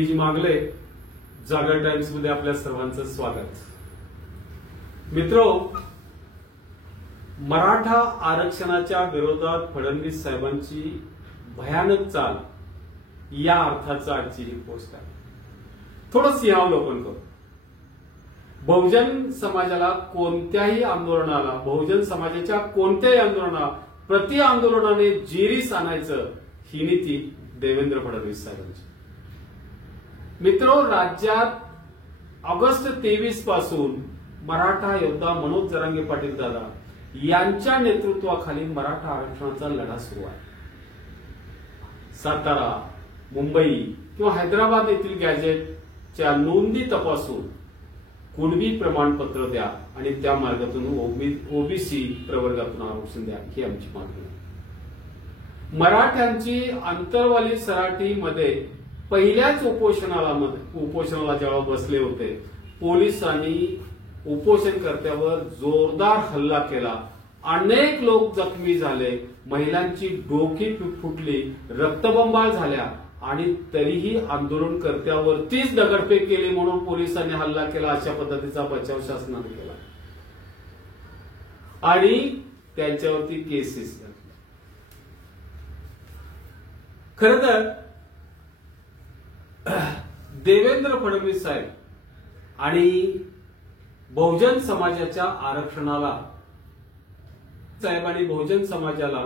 मी मागले जागर टाइम्स मध्ये आपल्या सर्वांचं स्वागत. मित्रो, मराठा आरक्षणाच्या विरोधात फडणवीस साहेबांची भयानक चाल या अर्थाचा आजची ही पोस्ट आहे. थोडं सिंहावलोकन करू. बहुजन समाजाला कोणत्याही आंदोलनाला, बहुजन समाजाच्या कोणत्याही आंदोलनाला प्रति आंदोलनाने जेरीस आणायचं ही नीती देवेंद्र फडणवीस साहेबांची. मित्रो, राज्यात ऑगस्ट 23 पासून मराठा योद्धा मनोज जरांगे पाटील दादा यांच्या नेतृत्वाखाली मराठा आरक्षणाचा लढा सुरू आहे. सातारा, मुंबई किंवा हैदराबाद येथील गॅजेटच्या नोंदी तपासून कुणबी प्रमाणपत्र द्या आणि त्या मार्गातून ओबीसी प्रवर्गातून आरक्षण द्या, ही आमची मागणी आहे. मराठ्यांची आंतरवाली सराटीमध्ये पहिल्याच उपोषणाला जेव्हा बसले होते, पोलिसांनी उपोषणकर्त्यावर जोरदार हल्ला केला. अनेक लोक जखमी झाले, महिलांची डोकी फुटली, रक्तबंबाळ झाल्या आणि तरीही आंदोलनकर्त्यावरतीच दगडफेक केली म्हणून पोलिसांनी हल्ला केला. अशा पद्धतीचा बचाव शासनाने केला आणि त्यांच्यावरती केसेस झाल्या. खरं तर देवेंद्र फडणवीस साहेब आणि बहुजन समाजाच्या आरक्षणाला साहेबांनी बहुजन समाजाला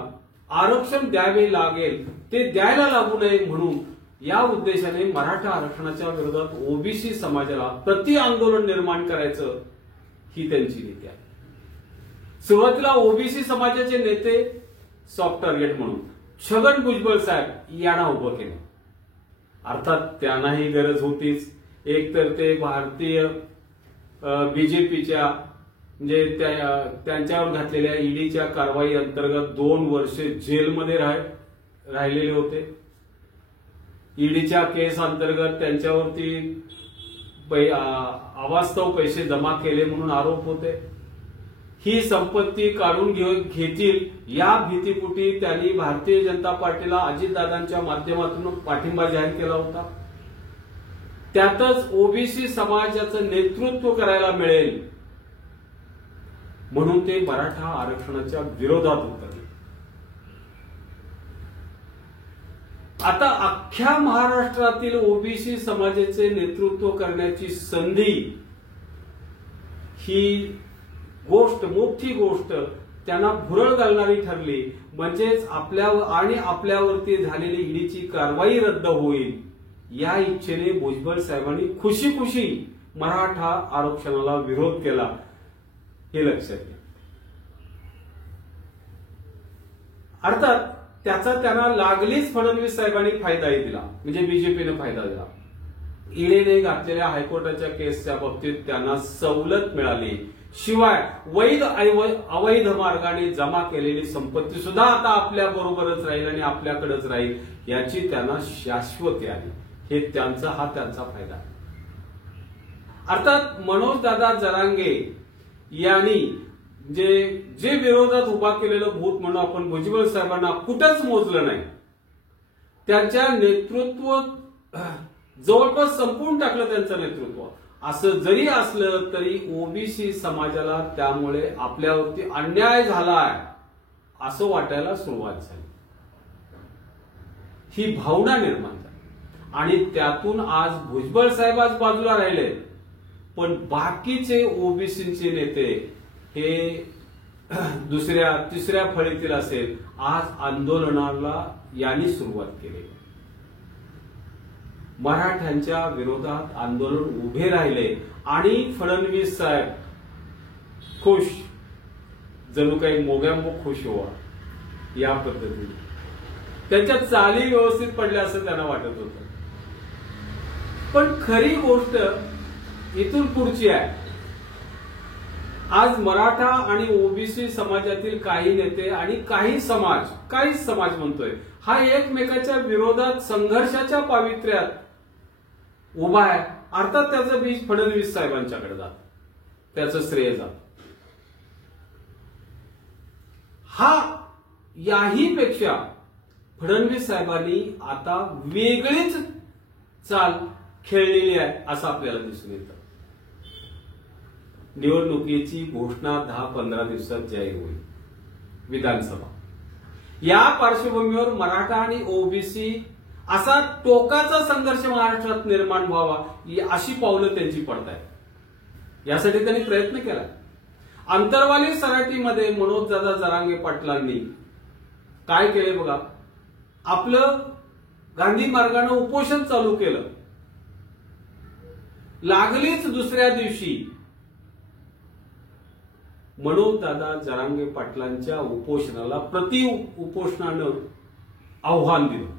आरक्षण द्यावे लागेल, ते द्यायला लागू नये म्हणून या उद्देशाने मराठा आरक्षणाच्या विरोधात ओबीसी समाजाला प्रति आंदोलन निर्माण करायचं ही त्यांची नीती आहे. सुरुवातीला ओबीसी समाजाचे नेते सॉफ्ट टार्गेट म्हणून छगन भुजबळ साहेब यांना उभं केलं. अर्थात त्यांनाही गरज होतीच. एक तर ते भारतीय बीजेपीच्या म्हणजे त्यांच्यावर घातलेल्या ईडीच्या कारवाई अंतर्गत 2 वर्षे जेलमध्ये राहिलेले होते. ईडीच्या केस अंतर्गत त्यांच्यावरती अवास्तव पैसे जमा केले म्हणून आरोप होते. ही संपत्ती काढून घेतील या भीतीपोटी त्यांनी भारतीय जनता पार्टीला अजितदादांच्या माध्यमातून पाठिंबा जाहीर केला होता. त्यातच ओबीसी समाजाचं नेतृत्व करायला मिळेल म्हणून ते मराठा आरक्षणाच्या विरोधात उतरले. आता अख्ख्या महाराष्ट्रातील ओबीसी समाजाचे नेतृत्व करण्याची संधी ही गोष्ट, मोठी गोष्ट त्यांना भुरळ घालणारी ठरली. म्हणजेच आपल्यावरती झालेली ईडीची कारवाई रद्द होईल या इच्छेने भुजबळ साहेबांनी खुशी खुशी मराठा आरक्षणाला विरोध केला, हे लक्षात घ्या. अर्थात त्याचा त्यांना लागलीच फडणवीस साहेबांनी फायदाही दिला, म्हणजे बीजेपीने फायदा दिला. ईडीने घातलेल्या हायकोर्टाच्या केसच्या बाबतीत त्यांना सवलत मिळाली. शिवाय अवैध मार्गाने जमा केलेली संपत्ती सुद्धा आता आपल्या बरोबरच राहील आणि आपल्याकडेच राहील याची त्यांना शाश्वती आली. हे त्यांचा फायदा. अर्थात मनोज दादा जरांगे यांनी जे विरोधात उभा केलेलं भूत म्हणून आपण भुजबळ साहेबांना कुठंच मोजलं नाही. त्यांच्या नेतृत्व जवळपास संपवून टाकलं त्यांचं नेतृत्व. असं जरी असलं तरी ओबीसी समाजाला त्यामुळे आपल्यावरती अन्याय झालाय असं वाटायला सुरुवात झाली. ही भावना निर्माण झाली आणि त्यातून आज भुजबळ साहेब आज बाजूला राहिले, पण बाकीचे ओबीसीचे नेते हे दुसऱ्या तिसऱ्या फळीतील असेल, आज आंदोलनाला यांनी सुरुवात केली. मराठ्यांच्या विरोधात आंदोलन उभे राहिले आणि फडणवीस साहेब खुश, जणू काही मोग्यामोग खुश व्हावा या पद्धतीने त्यांच्या चाली व्यवस्थित पडल्या असं त्यांना वाटत होतं. पण खरी गोष्ट इथून पुढची आहे. आज मराठा आणि ओबीसी समाजातील काही नेते आणि काही समाज म्हणतोय हा एकमेकाच्या विरोधात संघर्षाच्या पावित्र्यात उभा आहे. अर्थात त्याचं बीज फडणवीस साहेबांच्याकडे जात, त्याचं श्रेय जात. याही पेक्षा फडणवीस साहेबांनी आता वेगळीच चाल खेळलेली आहे असं आपल्याला दिसून येतं. निवडणुकीची घोषणा 10-15 दिवसात जाहीर होईल, विधानसभा. या पार्श्वभूमीवर मराठा आणि ओबीसी असा टोकाचा संघर्ष महाराष्ट्रात निर्माण व्हावा अशी पावलं त्यांची पडतायत. यासाठी त्यांनी प्रयत्न केला. अंतरवाली सराटीमध्ये मनोजदादा जरांगे पाटलांनी काय केले बघा, आपलं गांधी मार्गाने उपोषण चालू केलं. लागलीच दुसऱ्या दिवशी मनोजदादा जरांगे पाटलांच्या उपोषणाला प्रति उपोषणानं आव्हान दिलं.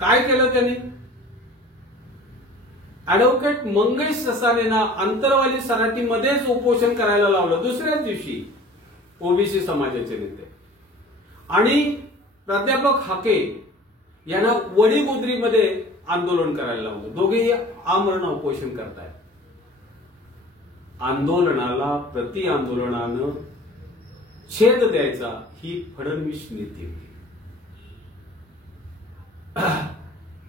काय केलं त्यांनी? ऍडव्होकेट मंगेश ससानेना अंतरवाली सराटीमध्येच उपोषण करायला लावलं दुसऱ्याच दिवशी, ओबीसी समाजाचे नेते. आणि प्राध्यापक हाके यांना वडीगोद्रीमध्ये आंदोलन करायला लावलं. दोघेही आमरण उपोषण करतायत. आंदोलनाला प्रति आंदोलनानं छेद द्यायचा ही फडणवीस नीती होती.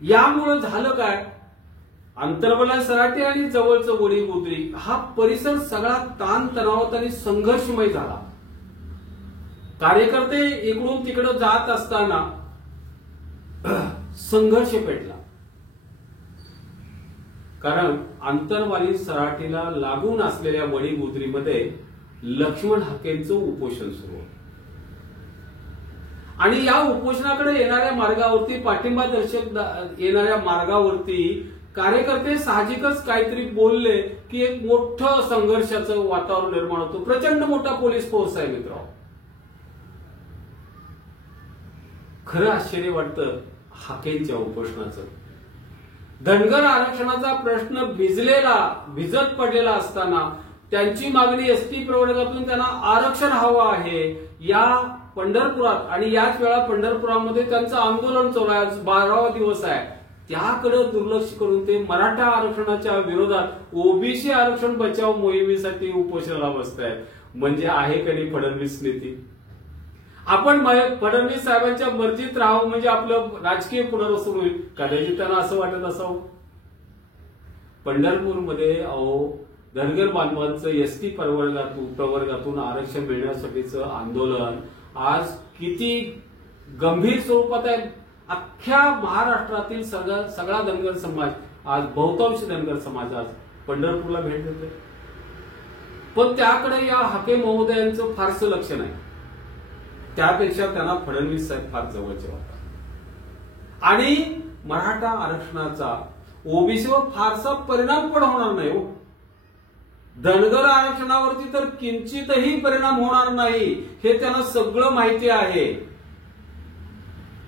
यामुळे झालं काय, अंतरवाला सराटी आणि जवळचं वडीगोद्री हा परिसर सगळा ताणतणावात आणि संघर्षमय झाला. कार्यकर्ते इकडून तिकडे जात असताना संघर्ष पेटला. कारण अंतरवाली सराटीला लागून असलेल्या वडीगोद्रीमध्ये लक्ष्मण हाकेंचं उपोषण सुरू होतं. आणि या उपोषणाकडे येणाऱ्या मार्गावरती, पाठिंबा दर्शक येणाऱ्या मार्गावरती कार्यकर्ते साहजिकच काहीतरी बोलले की एक मोठं संघर्षाचं वातावरण निर्माण होतं. प्रचंड मोठा पोलीस फोर्स आहे मित्र. खरं आश्चर्य वाटतं हाकेंच्या उपोषणाचं. धनगर आरक्षणाचा प्रश्न भिजत पडलेला असताना त्यांची मागणी एसटी प्रवर्गातून त्यांना आरक्षण हवं आहे. या पंढरपुरात आणि याच वेळा पंढरपुरामध्ये त्यांचं आंदोलन चालू आहे, 12वा दिवस आहे. त्याकडे दुर्लक्ष करून ते मराठा आरक्षणाच्या विरोधात ओबीसी आरक्षण बचाव मोहिमेसाठी उपोषणाला बसतायत. म्हणजे आहे का नाही फडणवीस नीती? आपण फडणवीस साहेबांच्या मर्जीत राहावं म्हणजे आपलं राजकीय पुनर्वसन होईल, कदाचित त्यांना असं वाटत असावं. पंढरपूरमध्ये धनगर बांधवांचं एसटी प्रवर्गातून आरक्षण मिळण्यासाठीचं आंदोलन आज किती गंभीर स्वरूपात आहे. अख्ख्या महाराष्ट्रातील सगळा धनगर समाज, आज बहुतांश धनगर समाज आज पंढरपूरला भेट देतोय. पण त्याकडे या हाके महोदयांचं फारसं लक्ष नाही. त्यापेक्षा त्यांना फडणवीस साहेब फार जवळचे वाटतात. आणि मराठा आरक्षणाचा ओबीसीवर फारसा परिणाम पण होणार नाही हो. धनगर आरक्षणावरती तर किंचितही परिणाम होणार नाही हे त्यांना सगळं माहिती आहे.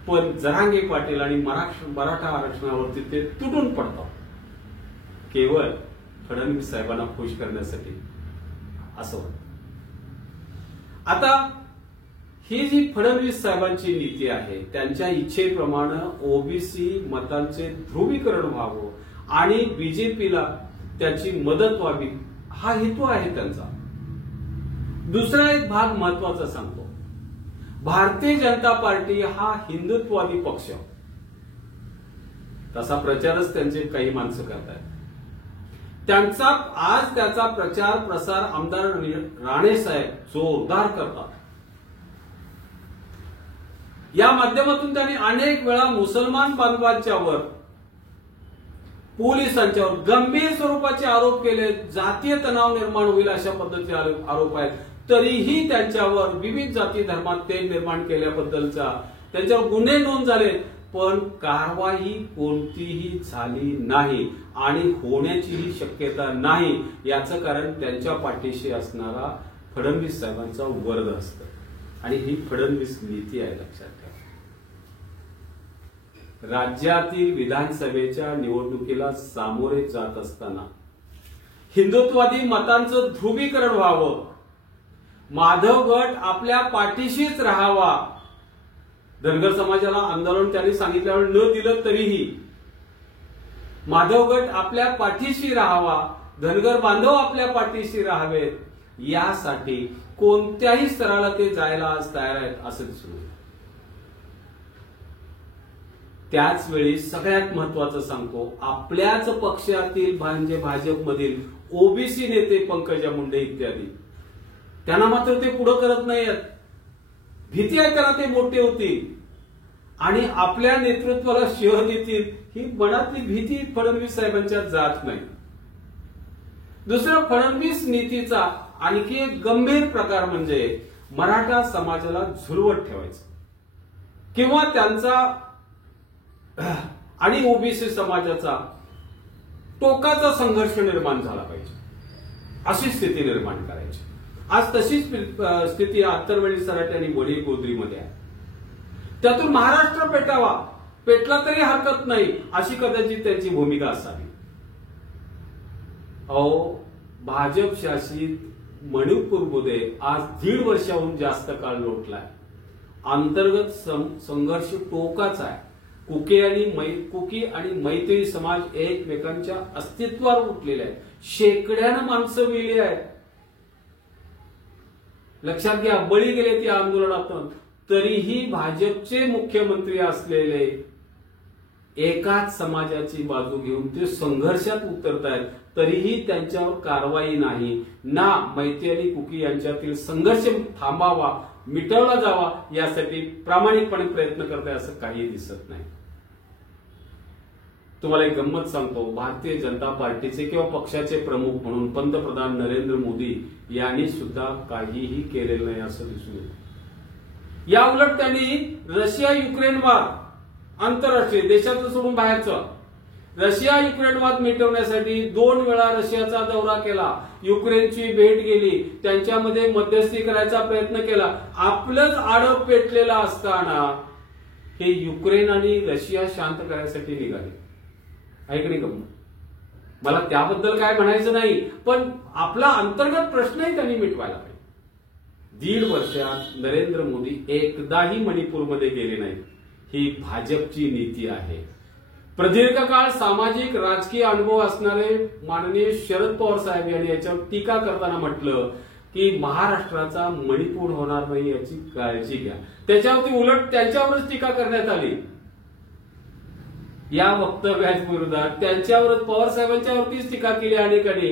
पण जरांगे पाटील आणि मराठा आरक्षणावरती ते तुटून पडतात केवळ फडणवीस साहेबांना खुश करण्यासाठी असं होतं. आता ही जी फडणवीस साहेबांची नीती आहे, त्यांच्या इच्छेप्रमाणे ओबीसी मतांचे ध्रुवीकरण व्हावं आणि बीजेपीला त्याची मदत व्हावी हा हेतू आहे त्यांचा. दुसरा एक भाग महत्वाचा सांगतो. भारतीय जनता पार्टी हा हिंदुत्ववादी पक्ष, तसा प्रचारच त्यांचे काही माणसं करतायत. त्याचा प्रचार प्रसार आमदार राणे साहेब जोरदार करतात. या माध्यमातून त्यांनी अनेक वेळा मुसलमान बांधवांच्यावर, पोलिसांच्यावर गंभीर स्वरूपाचे आरोप केले. जातीय तणाव निर्माण होईल अशा पद्धतीचे आरोप आहेत. तरीही त्यांच्यावर विविध जाती धर्मात ते निर्माण केल्याबद्दलचा त्यांच्यावर गुन्हे नोंद झाले. पण कारवाई कोणतीही झाली नाही आणि होण्याचीही शक्यता नाही. याचं कारण त्यांच्या पाठीशी असणारा फडणवीस साहेबांचा वर्ग असतं. आणि ही फडणवीस नीती आहे, लक्षात ठेवा. राज्यातील विधानसभेच्या निवडणुकीला सामोरे जात असताना हिंदुत्ववादी मतांचं ध्रुवीकरण व्हावं, माधव गट आपल्या पाठीशीच राहावा. धनगर समाजाला आंदोलन त्यांनी सांगितल्यावर न दिलं तरीही माधव गट आपल्या पाठीशी राहावा, धनगर बांधव आपल्या पाठीशी राहावेत, यासाठी कोणत्याही स्तराला ते जायला आज तयार आहेत असं दिसून येतं. त्याच वेळी सगळ्यात महत्वाचं सांगतो, आपल्याच पक्षातील म्हणजे भाजपमधील ओबीसी नेते पंकजा मुंडे इत्यादी त्यांना मात्र ते पुढे करत नाहीत. भीती आहे त्यांना ते मोठे होतील आणि आपल्या नेतृत्वाला शिव देतील, ही मनातली भीती फडणवीस साहेबांच्या जात नाही. दुसरा, फडणवीस नीतीचा आणखी एक गंभीर प्रकार म्हणजे मराठा समाजाला झुलवत ठेवायचं किंवा त्यांचा आणि ओबीसी समाजाचा टोकाचा संघर्ष निर्माण झाला पाहिजे अशी स्थिती निर्माण करायची. आज तशीच स्थिती आंतरवेळी सराटे आणि वडी गोद्रीमध्ये आहे. त्यातून महाराष्ट्र पेटावा, पेटला तरी हरकत नाही अशी कदाचित त्यांची भूमिका असावी. भाजप शासित मणिपूरमध्ये आज 1.5 वर्षाहून जास्त काळ लोटलाय. अंतर्गत संघर्ष टोकाचा आहे. कुकी आणि मैत्री समाज एकमेकांच्या अस्तित्वावर उठलेले आहेत. शेकड्यानं माणसं मेली आहेत. लक्षात घ्या, बळी गेले त्या आंदोलनातून. तरीही भाजपचे मुख्यमंत्री असलेले एकाच समाजाची बाजू घेऊन ते संघर्षात उतरतायत. तरीही त्यांच्यावर कारवाई नाही. ना मैत्री आणि कुकी यांच्यातील संघर्ष थांबावा, मिटवला जावा यासाठी प्रामाणिकपणे प्रयत्न करताय असं काही दिसत नाही. तुम्हाला एक गंमत सांगतो, भारतीय जनता पार्टीचे किंवा पक्षाचे प्रमुख म्हणून पंतप्रधान नरेंद्र मोदी यांनी सुद्धा काहीही केलेलं नाही असं दिसून येतं. या उलट त्यांनी रशिया युक्रेन वाद, आंतरराष्ट्रीय देशाचं सोडून बाहेरचं, रशिया युक्रेन वाद मिटवण्यासाठी 2 वेळा रशियाचा दौरा केला, युक्रेनची भेट गेली, त्यांच्यामध्ये मध्यस्थी करायचा प्रयत्न केला. आपलंच आडं पेटलेलं असताना हे युक्रेन आणि रशिया शांत करायसाठी निघाले. ऐकणे गमत. मला त्याबद्दल काय म्हणायचं नाही, पण आपला अंतर्गत प्रश्नही त्यांनी मिटवायला पाहिजे. 1.5 वर्षात नरेंद्र मोदी एकदाही मणिपूरमध्ये गेले नाहीत. ही भाजपची नीती आहे. प्रदीर्घ काळ सामाजिक राजकीय अनुभव असणारे माननीय शरद पवार साहेब यांनी याच्यावर टीका करताना म्हटलं की महाराष्ट्राचा मणिपूर होणार नाही याची काळजी घ्या. त्याच्यावरती उलट त्यांच्यावरच टीका करण्यात आली. या वक्तव्याच्या विरोधात त्यांच्यावरच पवार साहेबांच्यावरतीच टीका केली अनेकांनी.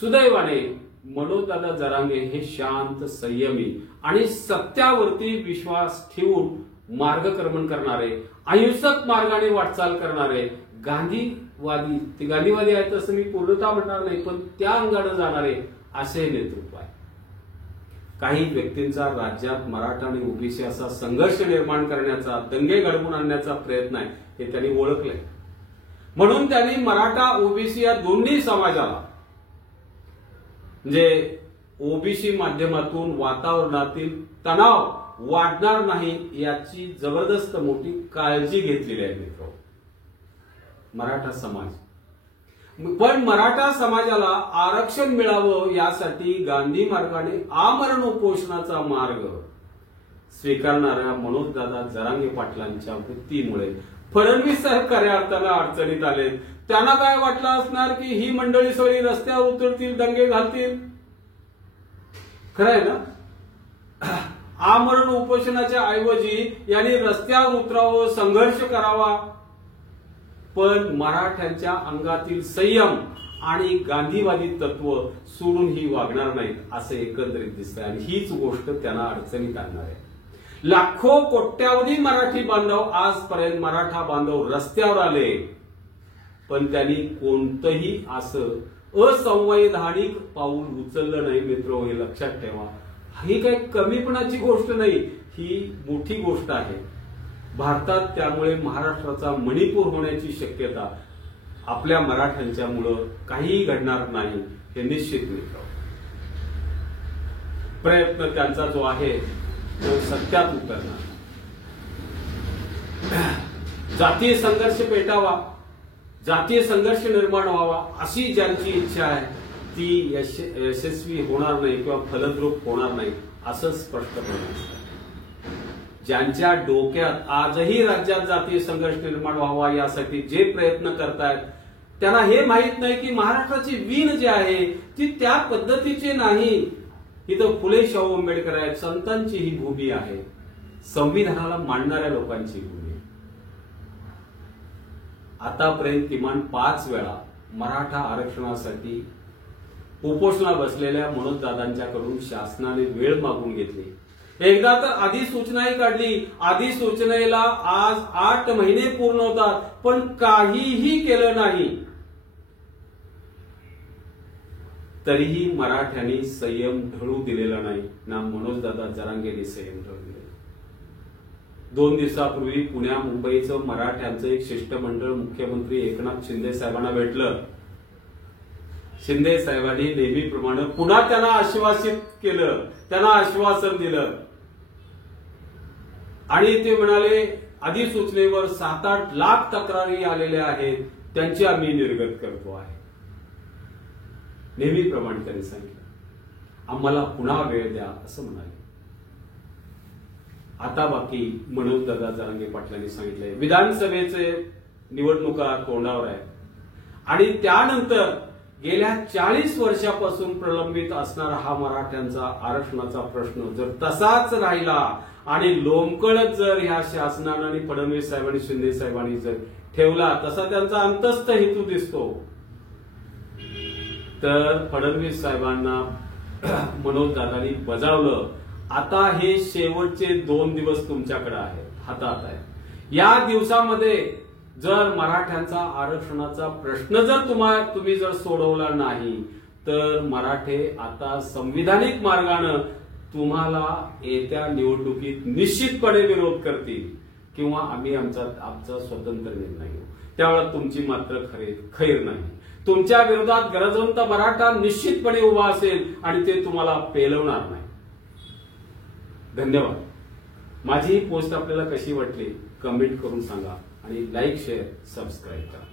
सुदैवाने मनोजदादा जरांगे हे शांत, संयमी आणि सत्यावरती विश्वास ठेवून मार्गक्रमण करणारे, अहिंसक मार्गाने वाटचाल करणारे, गांधीवादी आहेत असं मी पूर्णतः म्हणणार नाही, पण त्या अंगाने जाणारे असे नेतृत्व आहे. काही व्यक्तींचा राज्यात मराठा आणि ओबीसी असा संघर्ष निर्माण करण्याचा, दंगे घडवून आणण्याचा प्रयत्न आहे हे त्यांनी ओळखलंय. म्हणून त्यांनी मराठा ओबीसी या दोन्ही समाजाला म्हणजे ओबीसी माध्यमातून वातावरणातील तणाव वाढणार नाही याची जबरदस्त मोठी काळजी घेतलेली आहे मित्र. मराठा समाज पण मराठा समाजाला आरक्षण मिळावं यासाठी गांधी मार्गाने आमरण उपोषणाचा मार्ग स्वीकारणाऱ्या मनोजदादा जरांगे पाटलांच्या वृत्तीमुळे फडणवीस साहेब खऱ्या अर्थानं अडचणीत आले. त्यांना काय वाटलं असणार की ही मंडळी सगळी रस्त्यावर उतरतील, दंगे घालतील. खरं आहे ना? आमरण उपोषणाच्या ऐवजी यांनी रस्त्यावर उतरावं, संघर्ष करावा. पण मराठ्यांच्या अंगातील संयम आणि गांधीवादी तत्व सोडून ही वागणार नाहीत असं एकंदरीत दिसतंय. आणि हीच गोष्ट त्यांना अडचणीत आणणार आहे. लाखो कोट्यावधी मराठी बांधव आजपर्यंत मराठा बांधव रस्त्यावर आले, पण त्यांनी कोणतंही असं असंवैधानिक पाऊल उचललं नाही. मित्र, हे लक्षात ठेवा. ही काही कमीपणाची गोष्ट नाही, ही मोठी गोष्ट आहे. भारतात त्यामुळे महाराष्ट्राचा मणिपूर होण्याची शक्यता आपल्या मराठ्यांच्यामुळं काहीही घडणार नाही हे निश्चित मित्र. प्रयत्न त्यांचा जो आहे तो सत्यात उतरणार. जातीय संघर्ष पेटावा, जातीय संघर्ष निर्माण व्हावा अशी ज्यांची इच्छा आहे ती यशस्वी होणार नाही किंवा फलद्रूप होणार नाही असं स्पष्टपणे दिसतं. ज्यांच्या डोक्यात आजही राज्यात जातीय संघर्ष निर्माण व्हावा यासाठी जे प्रयत्न करतायत त्यांना हे माहित नाही की महाराष्ट्राची वीण जी आहे ती त्या पद्धतीची नाही. इथं फुले शाहू आंबेडकर आहेत, संतांची ही भूमी आहे, संविधानाला मानणाऱ्या लोकांची भूमी. आतापर्यंत किमान 5 वेळा मराठा आरक्षणासाठी उपोषणा बसलेल्या मनोजदादांच्याकडून शासनाने वेळ मागून घेतली. एकदा तर अधिसूचनाही काढली. अधिसूचनेला आज 8 महिने पूर्ण होतात, पण काहीही केलं नाही. तरीही मराठ्यांनी संयम ढळू दिलेला नाही, ना मनोजदादा जरांगेंनी संयम ढळू दिलेला. 2 दिवसापूर्वी पुण्या मुंबईचं मराठ्यांचं एक शिष्टमंडळ मुख्यमंत्री एकनाथ शिंदे साहेबांना भेटलं. शिंदे साहेबांनी नेहमीप्रमाणे पुन्हा त्यांना आश्वासित केलं, त्यांना आश्वासन दिलं आणि ते म्हणाले अधिसूचनेवर 7-8 लाख तक्रारी आलेल्या आहेत, त्यांची आम्ही निर्गत करतो आहे. नेहमीप्रमाणे त्यांनी सांगितलं आम्हाला पुन्हा वेळ द्या असं म्हणाले. आता बाकी मनोजदादा जरांगे पाटलांनी सांगितलंय विधानसभेचे निवडणुका तोंडावर आहेत आणि त्यानंतर गेल्या 40 वर्षापासून प्रलंबित असणारा हा मराठ्यांचा आरक्षणाचा प्रश्न जर तसाच राहिला आणि लोंबकळत जर ह्या शासनाने आणि फडणवीस साहेबांनी शिंदे साहेबांनी जर ठेवला तसा त्यांचा अंतस्थ हेतू दिसतो, तर फडणवीस साहेबांना मनोजदादांनी बजावलं. आता हे शेवटचे 2 दिवस तुमच्याकडे आहेत, हातात आहे. या दिवसामध्ये जर मराठ्यांचा आरक्षणाचा प्रश्न जर तुम्ही जर सोडवला नाही तर मराठे आता संविधानिक मार्गाने तुम्हाला येत्या निवडणुकीत निश्चितपणे विरोध करतील किंवा आम्ही आमचा स्वतंत्र निर्णय घेऊ. त्यावेळेला तुमची मात्र खैर नाही. तुमच्या विरोधात गरजवंत मराठा निश्चितपणे उभा असेल आणि ते तुम्हाला पेलवणार नाही. धन्यवाद. माझी ही पोस्ट आपल्याला कशी वाटली कमेंट करून सांगा आणि लाईक शेअर सबस्क्राईब करा.